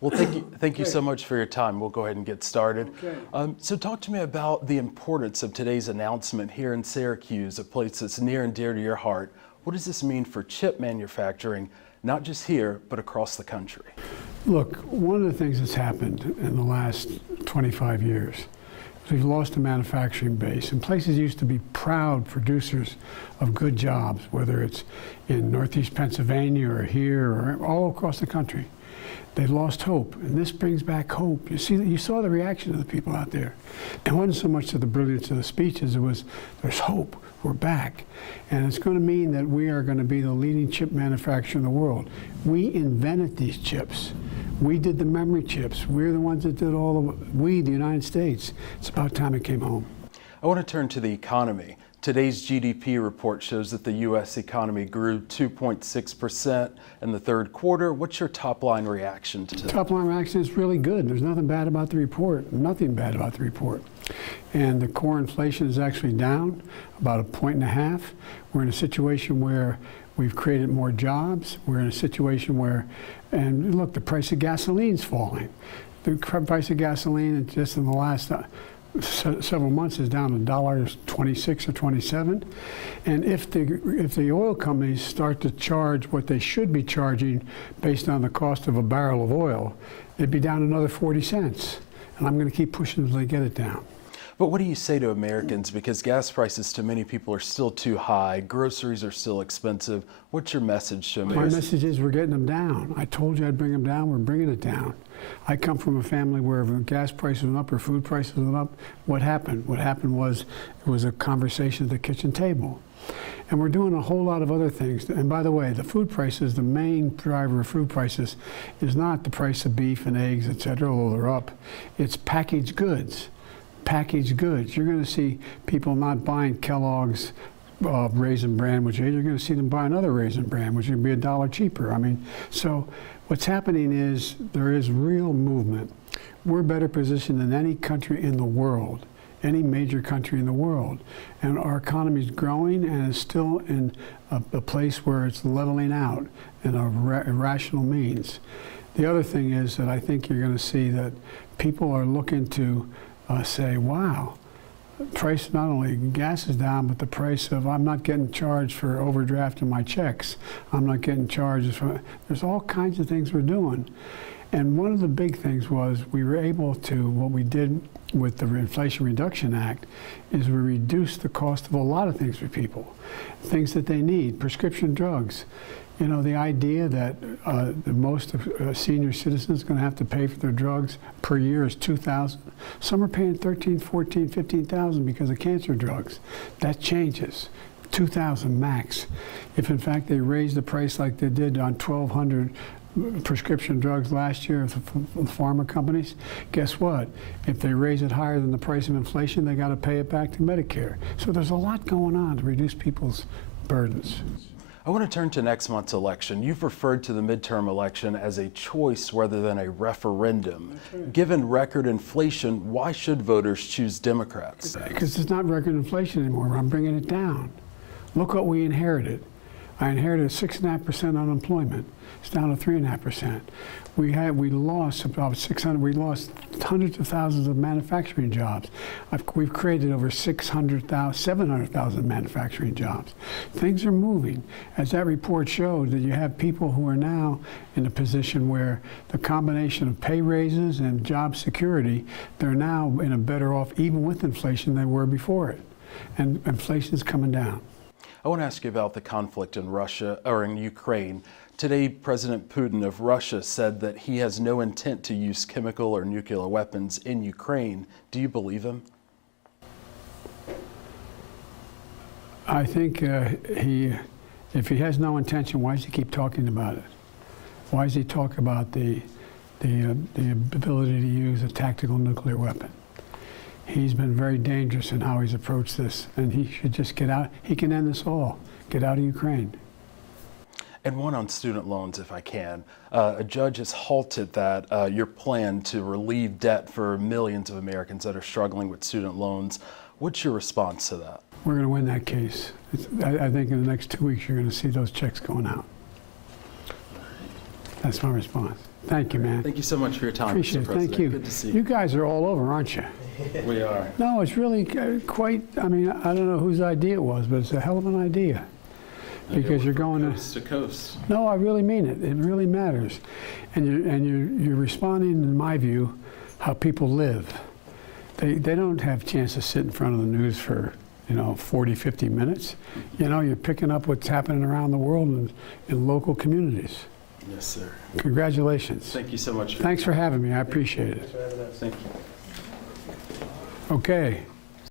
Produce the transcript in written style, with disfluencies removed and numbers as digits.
Well, thank you so much for your time. We'll go ahead and get started. Okay. So talk to me about the importance of today's announcement here in Syracuse, a place that's near and dear to your heart. What does this mean for chip manufacturing, not just here, but across the country? Look, one of the things that's happened in the last 25 years is we've lost a manufacturing base. And places used to be proud producers of good jobs, whether it's in Northeast Pennsylvania or here or all across the country. They've lost hope, and this brings back hope. You saw the reaction of the people out there. It wasn't so much to the brilliance of the speeches, it was, there's hope, we're back. And it's going to mean that we are going to be the leading chip manufacturer in the world. We invented these chips. We did the memory chips. We're the ones that did the United States. It's about time it came home. I want to turn to the economy. Today's GDP report shows that the U.S. economy grew 2.6% in the third quarter. What's your top line reaction to that? Top line reaction is really good. There's nothing bad about the report. Nothing bad about the report. And the core inflation is actually down about 1.5 points. We're in a situation where we've created more jobs. We're in a situation where, and look, the price of gasoline's falling. The price of gasoline just in the last several months is down to $1.26 or 27, and if the oil companies start to charge what they should be charging based on the cost of a barrel of oil, it'd be down another 40 cents. And I'm going to keep pushing until they get it down. But what do you say to Americans? Because gas prices to many people are still too high, groceries are still expensive. What's your message to Americans? My message is we're getting them down. I told you I'd bring them down, we're bringing it down. I come from a family where if gas prices went up or food prices went up, what happened? What happened was it was a conversation at the kitchen table. And we're doing a whole lot of other things. And by the way, the food prices, the main driver of food prices is not the price of beef and eggs, et cetera, although they're up. It's packaged goods. Packaged goods. You're going to see people not buying Kellogg's Raisin Bran, which you're going to see them buy another Raisin Bran, which would be $1 cheaper. I mean, so what's happening is there is real movement. We're better positioned than any country in the world, any major country in the world. And our economy is growing and is still in a place where it's leveling out in a rational means. The other thing is that I think you're going to see that people are looking to say, wow, price, not only gas is down, but the price of, I'm not getting charged for overdrafting my checks. I'm not getting charges for, there's all kinds of things we're doing. And one of the big things was we were able to, what we did with the Inflation Reduction Act is we reduced the cost of a lot of things for people, things that they need, prescription drugs. You know, the idea that the most senior citizens are going to have to pay for their drugs per year is $2,000. Some are paying $13,000, $14,000, $15,000 because of cancer drugs. That changes. $2,000 max. If in fact they raise the price like they did on 1,200 prescription drugs last year of the pharma companies, guess what? If they raise it higher than the price of inflation, they got to pay it back to Medicare. So there's a lot going on to reduce people's burdens. I want to turn to next month's election. You've referred to the midterm election as a choice rather than a referendum. Right. Given record inflation, why should voters choose Democrats? Because it's not record inflation anymore. I'm bringing it down. Look what we inherited. I inherited 6.5% unemployment. It's down to 3.5%. We lost about 600. We lost hundreds of thousands of manufacturing jobs. We've created over 700,000 manufacturing jobs. Things are moving. As that report showed, that you have people who are now in a position where the combination of pay raises and job security, they're now in a better off, even with inflation, than they were before it. And inflation is coming down. I want to ask you about the conflict in Russia or in Ukraine. Today, President Putin of Russia said that he has no intent to use chemical or nuclear weapons in Ukraine. Do you believe him? I think if he has no intention, why does he keep talking about it? Why does he talk about the ability to use a tactical nuclear weapon? He's been very dangerous in how he's approached this, and he should just get out. He can end this all. Get out of Ukraine. And one on student loans, if I can. A judge has halted that your plan to relieve debt for millions of Americans that are struggling with student loans. What's your response to that? We're going to win that case. I think in the next 2 weeks you're going to see those checks going out. That's my response. Thank you, man. Thank you so much for your time, Appreciate Mr. it. President. Thank you. Good to see You you. guys are all over, aren't you? We are. No, it's really quite, I mean, I don't know whose idea it was, but it's a hell of an idea. Because you're going to... Coast to coast. No, I really mean it. It really matters. And you're responding, in my view, how people live. They don't have a chance to sit in front of the news for, 40, 50 minutes. You're picking up what's happening around the world in local communities. Yes, sir. Congratulations. Thank you so much. Thanks for having me. I appreciate it. Thank you. Okay.